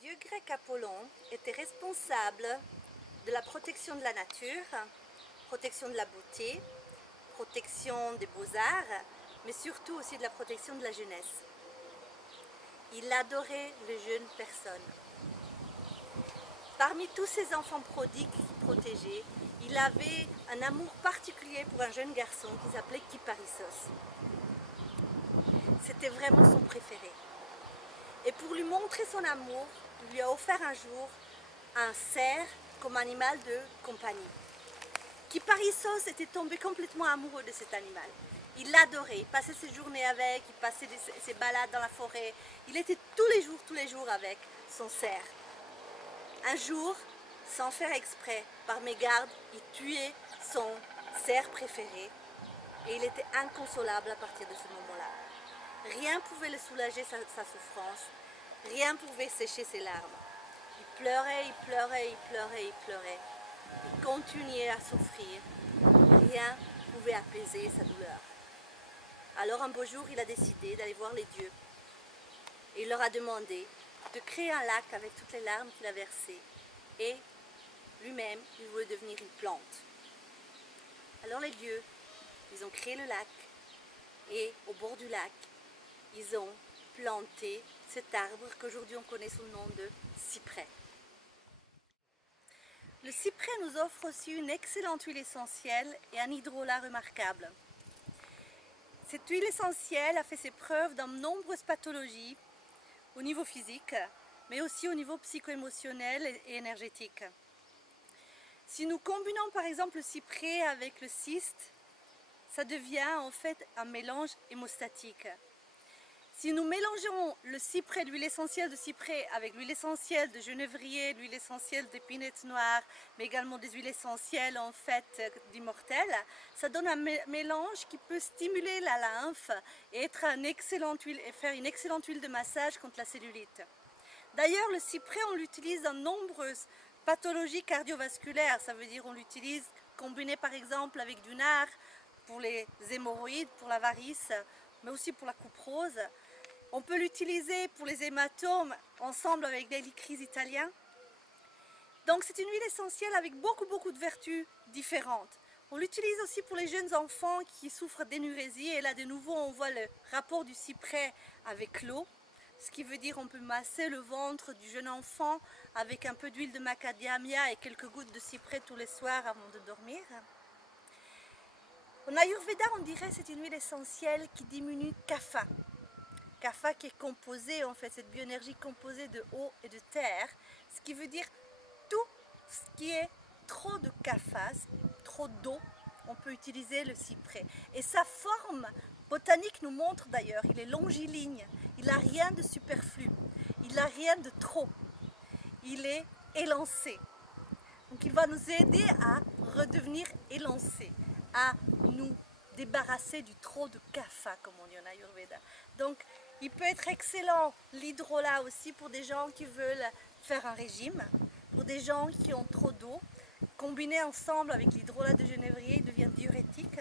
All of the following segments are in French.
dieu grec Apollon était responsable de la protection de la nature, protection de la beauté, protection des beaux-arts, mais surtout aussi de la protection de la jeunesse. Il adorait les jeunes personnes. Parmi tous ces enfants prodigues qu'il protégeait, il avait un amour particulier pour un jeune garçon qui s'appelait Kyparissos. C'était vraiment son préféré. Et pour lui montrer son amour, il lui a offert un jour un cerf comme animal de compagnie. Kyparissos était tombé complètement amoureux de cet animal. Il l'adorait, il passait ses journées avec, il passait ses balades dans la forêt. Il était tous les jours avec son cerf. Un jour, sans faire exprès, par mégarde, il tuait son cerf préféré et il était inconsolable à partir de ce moment-là. Rien ne pouvait le soulager sa souffrance, rien ne pouvait sécher ses larmes. Il pleurait, il pleurait, il pleurait, il pleurait. Il continuait à souffrir, rien ne pouvait apaiser sa douleur. Alors un beau jour, il a décidé d'aller voir les dieux et il leur a demandé de créer un lac avec toutes les larmes qu'il a versées et lui-même, il voulait devenir une plante. Alors les dieux, ils ont créé le lac et au bord du lac, ils ont planté cet arbre qu'aujourd'hui on connaît sous le nom de cyprès. Le cyprès nous offre aussi une excellente huile essentielle et un hydrolat remarquable. Cette huile essentielle a fait ses preuves dans de nombreuses pathologies au niveau physique, mais aussi au niveau psycho-émotionnel et énergétique. Si nous combinons par exemple le cyprès avec le cyste, ça devient en fait un mélange hémostatique. Si nous mélangeons le cyprès, l'huile essentielle de cyprès avec l'huile essentielle de genévrier, l'huile essentielle d'épinette noire, mais également des huiles essentielles en fait d'immortel, ça donne un mélange qui peut stimuler la lymphe et être faire une excellente huile de massage contre la cellulite. D'ailleurs, le cyprès, on l'utilise dans nombreuses pathologies cardiovasculaires, ça veut dire on l'utilise combiné par exemple avec du nard pour les hémorroïdes, pour la varice, mais aussi pour la couperose. On peut l'utiliser pour les hématomes ensemble avec l'hélicryse italien. Donc c'est une huile essentielle avec beaucoup de vertus différentes. On l'utilise aussi pour les jeunes enfants qui souffrent d'énurésie et là de nouveau on voit le rapport du cyprès avec l'eau. Ce qui veut dire on peut masser le ventre du jeune enfant avec un peu d'huile de macadamia et quelques gouttes de cyprès tous les soirs avant de dormir. En Ayurveda, on dirait que c'est une huile essentielle qui diminue kapha. Kapha qui est composée, en fait, cette bioénergie composée de eau et de terre, ce qui veut dire tout ce qui est trop de kapha, trop d'eau, on peut utiliser le cyprès. Et sa forme botanique nous montre d'ailleurs, il est longiligne, il n'a rien de superflu, il n'a rien de trop, il est élancé. Donc il va nous aider à redevenir élancé, à nous débarrasser du trop de kapha, comme on dit en Ayurveda. Donc il peut être excellent, l'hydrolat aussi, pour des gens qui veulent faire un régime, pour des gens qui ont trop d'eau. Combiné ensemble avec l'hydrolat de genévrier, il devient diurétique.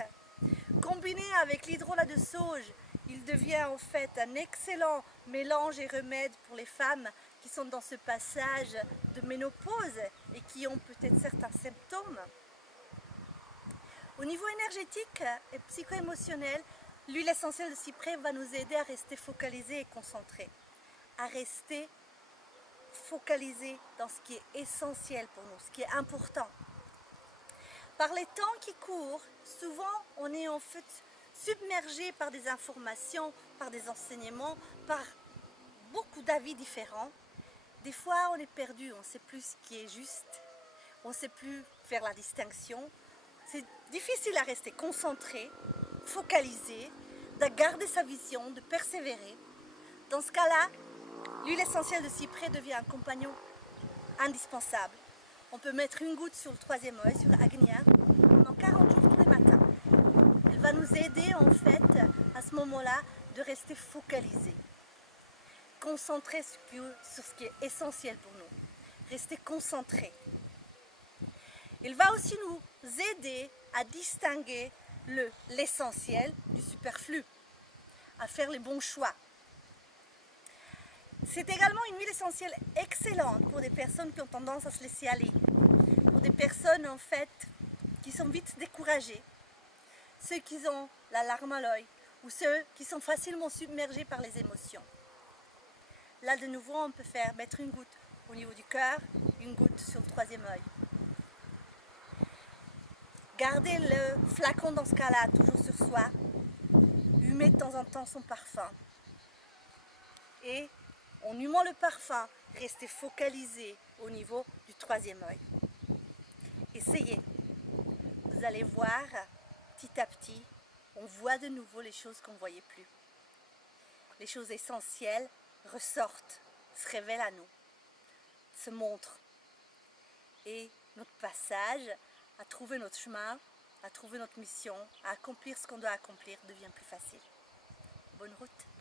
Combiné avec l'hydrolat de sauge, il devient en fait un excellent mélange et remède pour les femmes qui sont dans ce passage de ménopause et qui ont peut-être certains symptômes. Au niveau énergétique et psycho-émotionnel, l'huile essentielle de cyprès va nous aider à rester focalisés et concentrés, à rester focalisés dans ce qui est essentiel pour nous, ce qui est important. Par les temps qui courent, souvent on est en fait submergé par des informations, par des enseignements, par beaucoup d'avis différents. Des fois on est perdu, on ne sait plus ce qui est juste, on ne sait plus faire la distinction. C'est difficile à rester concentré, focalisé, de garder sa vision, de persévérer. Dans ce cas-là, l'huile essentielle de cyprès devient un compagnon indispensable. On peut mettre une goutte sur le troisième œil, sur Agnya, pendant 40 jours tous les matins. Elle va nous aider en fait à ce moment-là de rester focalisé, concentré sur ce qui est essentiel pour nous, rester concentré. Il va aussi nous aider à distinguer l'essentiel du superflu, à faire les bons choix. C'est également une huile essentielle excellente pour des personnes qui ont tendance à se laisser aller, pour des personnes en fait qui sont vite découragées, ceux qui ont la larme à l'œil ou ceux qui sont facilement submergés par les émotions. Là de nouveau on peut mettre une goutte au niveau du cœur, une goutte sur le troisième œil. Gardez le flacon dans ce cas-là toujours sur soi, humez de temps en temps son parfum et en humant le parfum, restez focalisé au niveau du troisième œil. Essayez, vous allez voir petit à petit, on voit de nouveau les choses qu'on ne voyait plus. Les choses essentielles ressortent, se révèlent à nous, se montrent. Et notre passage à trouver notre chemin, à trouver notre mission, à accomplir ce qu'on doit accomplir devient plus facile. Bonne route!